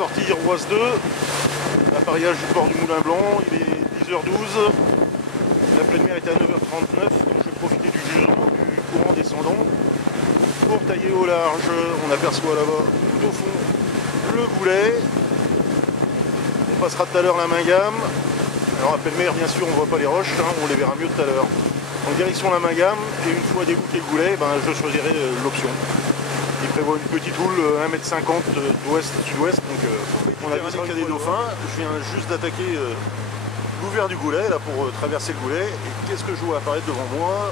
sortie Roise 2, appareillage du port du Moulin Blanc, il est 10h12, la pleine mer était à 9h39, donc je vais profiter du jusant, du courant descendant, pour tailler au large. On aperçoit là-bas, tout au fond, le goulet. On passera tout à l'heure la Mingame. Alors à pleine mer, bien sûr, on ne voit pas les roches, hein, on les verra mieux tout à l'heure. En direction la Mingame, et une fois débouté le goulet, ben, je choisirai l'option. Il prévoit une petite houle 1,50 m d'ouest à sud-ouest, donc on a visité des dauphins. Je viens juste d'attaquer l'ouvert du goulet là pour traverser le goulet. Et qu'est-ce que je vois apparaître devant moi?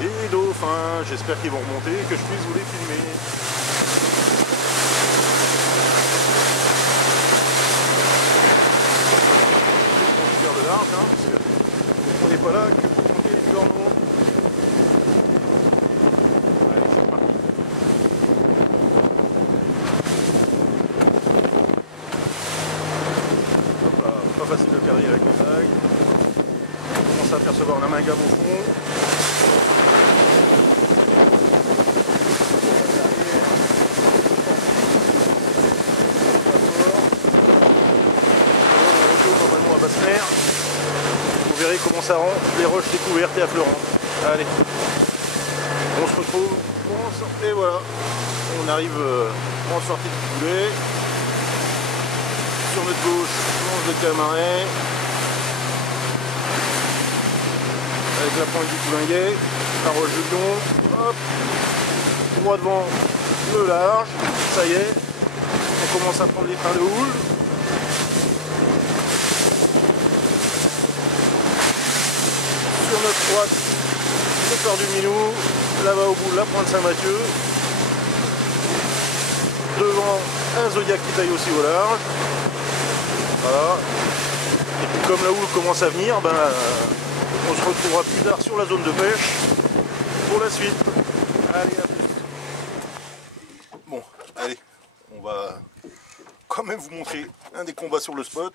Des dauphins. J'espère qu'ils vont remonter et que je puisse vous les filmer. On tire de large, hein, parce qu'on n'est pas là que pour monter les corneaux. Pas facile de perdre avec le tag. On commence à apercevoir la Mingame au fond. Normalement à basse mer. Vous verrez comment ça rend les roches découvertes et affleurantes. Allez, on se retrouve. Et voilà, on arrive en sortie du goulet. Sur notre gauche, planche de Camaret, avec la pointe du Coulinguet, la roche de Lion, hop, droit devant le large, ça y est, on commence à prendre les trains de houle. Sur notre droite, le port du Minou, là-bas au bout, la pointe Saint-Mathieu, devant un Zodiac qui taille aussi au large. Voilà. Et puis comme la houle commence à venir, ben, on se retrouvera plus tard sur la zone de pêche pour la suite. Allez, à plus. Bon, allez, on va quand même vous montrer un des combats sur le spot.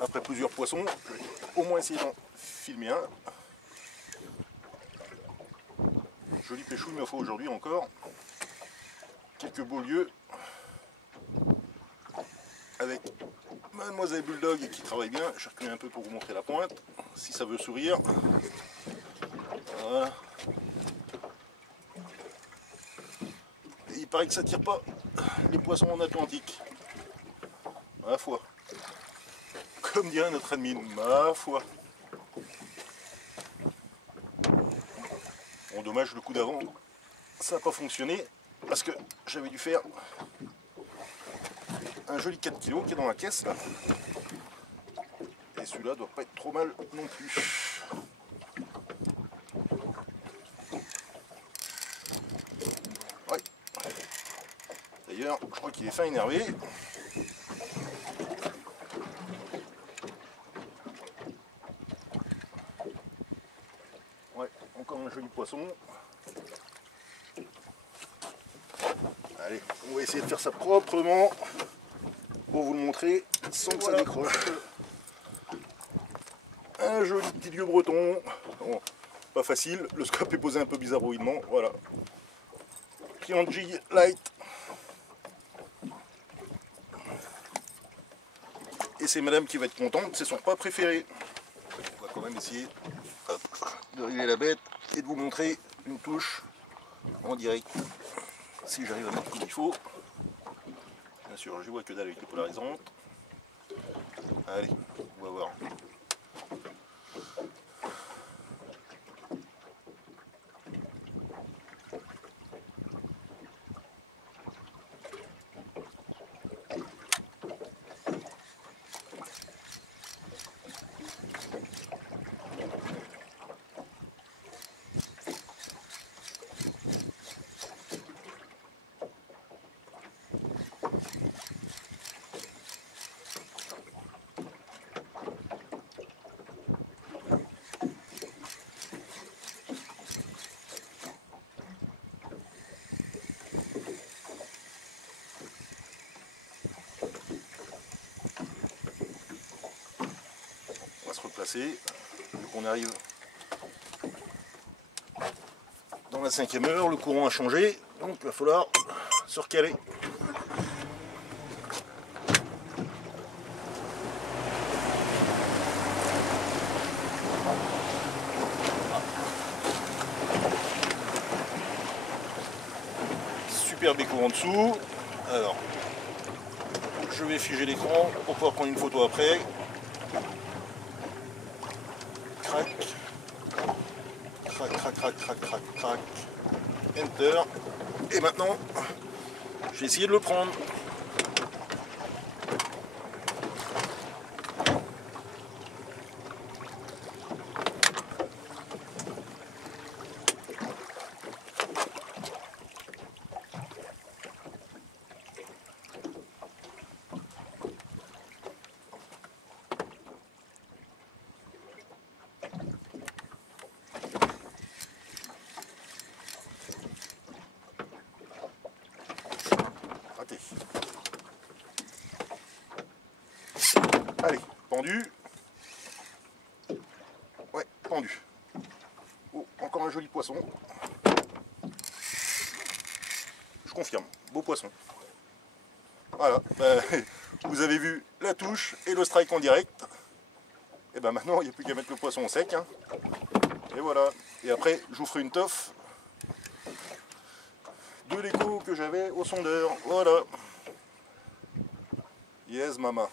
Après plusieurs poissons, je vais au moins essayer d'en filmer un. Joli pêchouille, ma foi, aujourd'hui encore. Quelques beaux lieux. Avec Mademoiselle Bulldog qui travaille bien. Je reconnais un peu pour vous montrer la pointe, si ça veut sourire. Voilà. Et il paraît que ça tire pas les poissons en Atlantique. Ma foi. Comme dirait notre admin, ma foi. Bon, dommage, le coup d'avant, ça n'a pas fonctionné parce que j'avais dû faire un joli 4 kg qui est dans la caisse là. Et celui-là doit pas être trop mal non plus. Ouais. D'ailleurs, je crois qu'il est fin énervé. Ouais, encore un joli poisson. Allez, on va essayer de faire ça proprement. Pour vous le montrer sans que ça décroche. Un joli petit vieux breton. Bon, pas facile, le scope est posé un peu bizarroïdement. Voilà. Triangle Light. Et c'est madame qui va être contente, c'est son repas préféré. On va quand même essayer de régler la bête et de vous montrer une touche en direct. Si j'arrive à mettre comme il faut. Bien sûr, je vois que dalle avec les polarisantes. Allez, on va voir. Replacer, vu qu'on arrive dans la 5e heure, le courant a changé, donc il va falloir se recaler super béco en dessous. Alors, je vais figer l'écran pour pouvoir prendre une photo après. Crac. Crac, crac, crac, crac, crac, crac. Enter. Et maintenant, je vais essayer de le prendre. Raté. Allez, pendu. Ouais, pendu. Oh, encore un joli poisson. Je confirme, beau poisson. Voilà, vous avez vu la touche et le strike en direct. Et ben maintenant, il n'y a plus qu'à mettre le poisson au sec. Hein. Et voilà. Et après, je vous ferai une toffe de l'écho que j'avais au sondeur. Voilà. Yes, mama.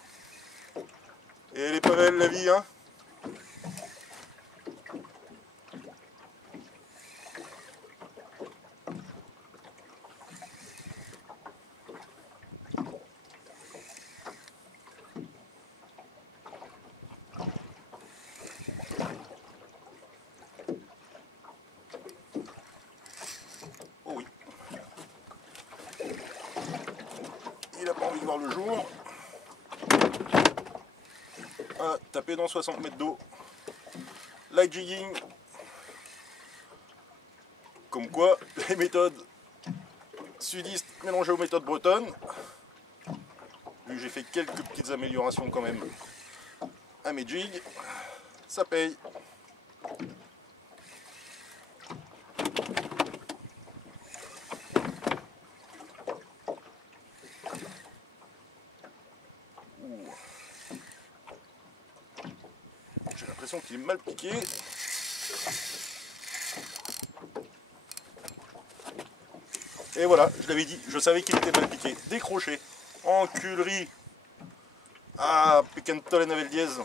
Et elle est pas belle la vie, hein. Oh oui. Il a pas envie de voir le jour. Voilà, taper dans 60 mètres d'eau. Light jigging. Comme quoi, les méthodes sudistes mélangées aux méthodes bretonnes. Vu que j'ai fait quelques petites améliorations quand même à mes jigs, ça paye. J'ai l'impression qu'il est mal piqué. Et voilà, je l'avais dit, je savais qu'il était mal piqué. Décroché. Enculerie. Ah, Pekentol et Navel dièse.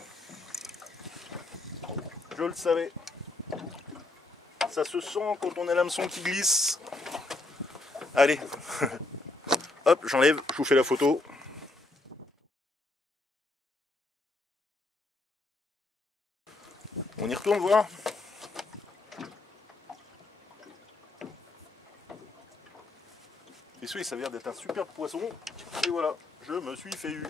Je le savais. Ça se sent quand on a l'hameçon qui glisse. Allez. Hop, j'enlève, je vous fais la photo. On y retourne voir. Et celui, ça a l'air d'être un superbe poisson. Et voilà, je me suis fait eu.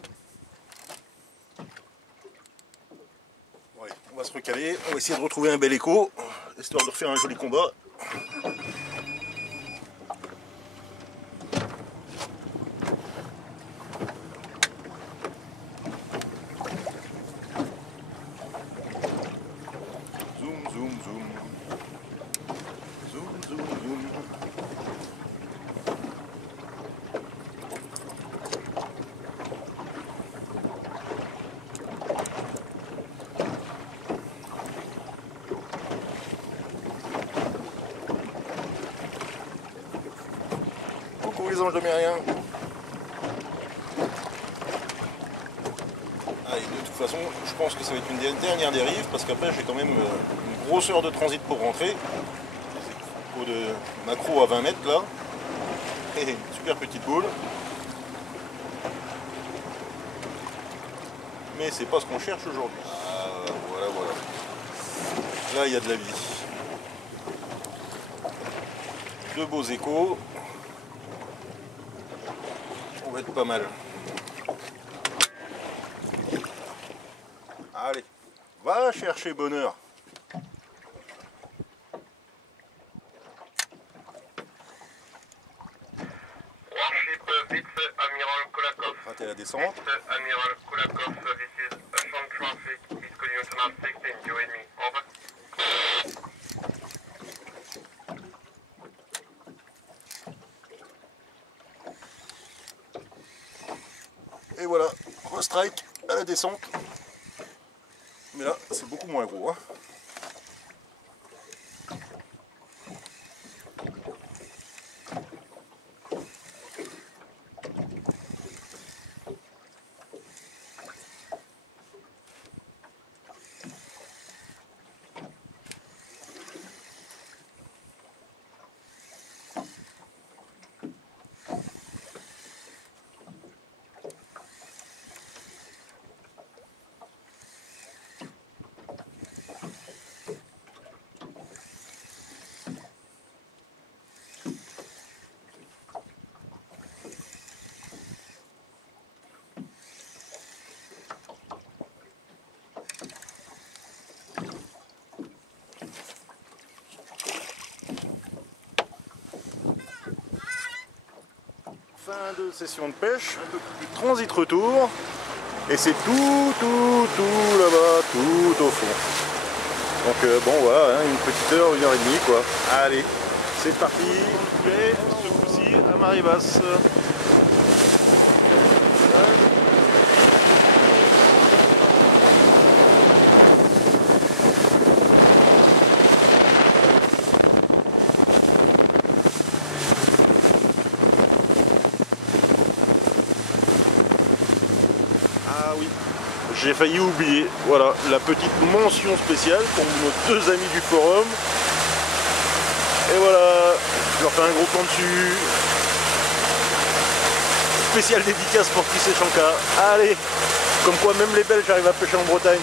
Ouais, on va se recaler, on va essayer de retrouver un bel écho, histoire de refaire un joli combat. Zoom, zoom, zoom. Zoom, zoom, zoom. Coucou les anges de Mérien. Allez, de toute façon, je pense que ça va être une dernière dérive, parce qu'après j'ai quand même une grosse heure de transit pour rentrer. Des de macro à 20 mètres là. Et une super petite boule. Mais c'est pas ce qu'on cherche aujourd'hui. Ah, voilà, voilà. Là, il y a de la vie. De beaux échos. On va être pas mal. Allez, va chercher bonheur. Raté la descente. Amiral Kulakov, this is Ocean traffic, East International 16, you and me, over. Et voilà, re-strike à la descente. Mais là, c'est beaucoup moins gros. Hein. Fin de session de pêche, transit retour, et c'est tout là-bas, tout au fond. Donc bon voilà, hein, une petite heure, 1h30 quoi. Allez, c'est parti. Ce coup-ci à marée basse. Ah oui, j'ai failli oublier, voilà, la petite mention spéciale pour nos deux amis du forum. Et voilà, je leur fais un gros plan dessus. Spécial dédicace pour Kiss et Chanka. Allez, comme quoi même les Belges arrivent à pêcher en Bretagne.